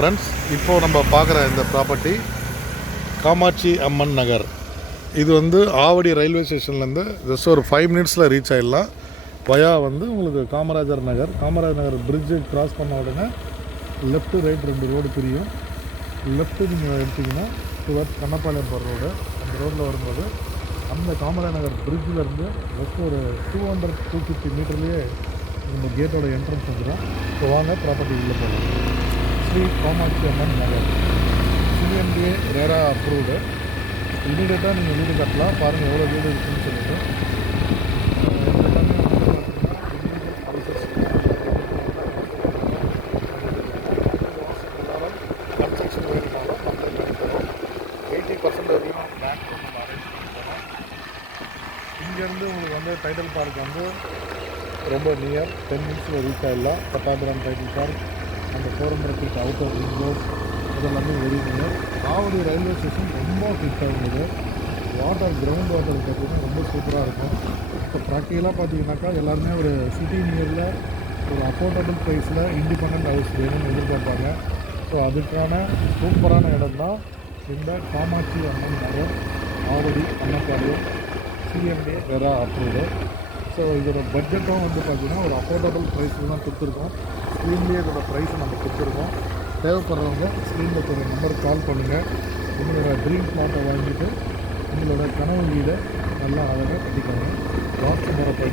Friends, இப்போது நம்ம பார்க்குற இந்த ப்ராப்பர்ட்டி காமாட்சி அம்மன் நகர். இது ஆவடி ரயில்வே ஸ்டேஷன்லேருந்து ஜஸ்ட் ஒரு 5 மினிட்ஸில் ரீச் ஆகிடலாம். வயா உங்களுக்கு காமராஜர் நகர் பிரிட்ஜு கிராஸ் பண்ண உடனே லெஃப்ட்டு ரைட் 2 ரோடு பிரியும். லெஃப்ட்டு நீங்கள் எடுத்திங்கன்னா டுவர்ட்ஸ் கண்ணப்பாளையம் போகிற ரோடு. அந்த ரோட்டில் வரும்போது அந்த காமராஜர் நகர் பிரிட்ஜிலேருந்து ஜஸ்ட் ஒரு 200-250 மீட்டர்லேயே இந்த கேட்டோட என்ட்ரன்ஸ் வந்துடும். ஸோ வாங்க ப்ராப்பர்ட்டி உள்ளே போகலாம். ஸ்ரீ காமாட்சி அம்மன் நகர், சிஎம்டிஏ ரேரா அப்ரூவ்டு. இமீடியட்டாக நீங்கள் வீடு கட்டலாம். பாருங்கள் எவ்வளோ வீடு இருக்குதுன்னு சொல்லிட்டு. கன்ஸ்ட்ரக்ஷன் வேணுமாலும் நம்மளே பண்ணி தரோம். 80% வரையும் பேங்க் நம்ம அரேஞ்ச் பண்ணி தரோம். இங்கேருந்து உங்களுக்கு டைட்டில் பார்க் ரொம்ப நியர், 10 மினிட்ஸில் ரீச் ஆகிடலாம். பட்டாபுரம் டைட்டில் பார்க், அந்த 400 ஃபீட் அவுட்டர் ரிங் ரோட், இதெல்லாமே very near. Avadi railway station ரொம்ப ஃபிட்டாக இருந்தது. வாட்டர், கிரவுண்ட் வாட்டர் பார்த்திங்கன்னா ரொம்ப சூப்பராக இருக்கும். இப்போ ப்ராக்டிக்கலாக பார்த்தீங்கன்னாக்கா எல்லாருமே ஒரு சிட்டி நியரில் ஒரு அஃபோர்டபுள் ப்ரைஸில் இண்டிபெண்ட் ஹவுஸ் வேணும்னு எதிர்பார்ப்பாங்க. ஸோ அதுக்கான சூப்பரான இடம் தான் இந்த Kamatchi Amman Nagar, Avadi Annapalayam, CMDA RERA approved. So இதோட பட்ஜெட்டும் பார்த்திங்கன்னா ஒரு அஃபோர்டபுள் ப்ரைஸில் தான் கொடுத்துருக்கோம். ஸ்க்ரீன்லேயே இதோட ப்ரைஸை நம்ம கொடுத்துருக்கோம். தேவைப்படுறவங்க ஸ்க்ரீனில் ஒரு நம்பருக்கு கால் பண்ணுங்கள். உங்களோட ட்ரீம் பிளாட்டை வாங்கிட்டு உங்களோட கனவு வீடை நல்லா அழகாக கட்டிக்கோங்க. வாஸ்து முறைப்படி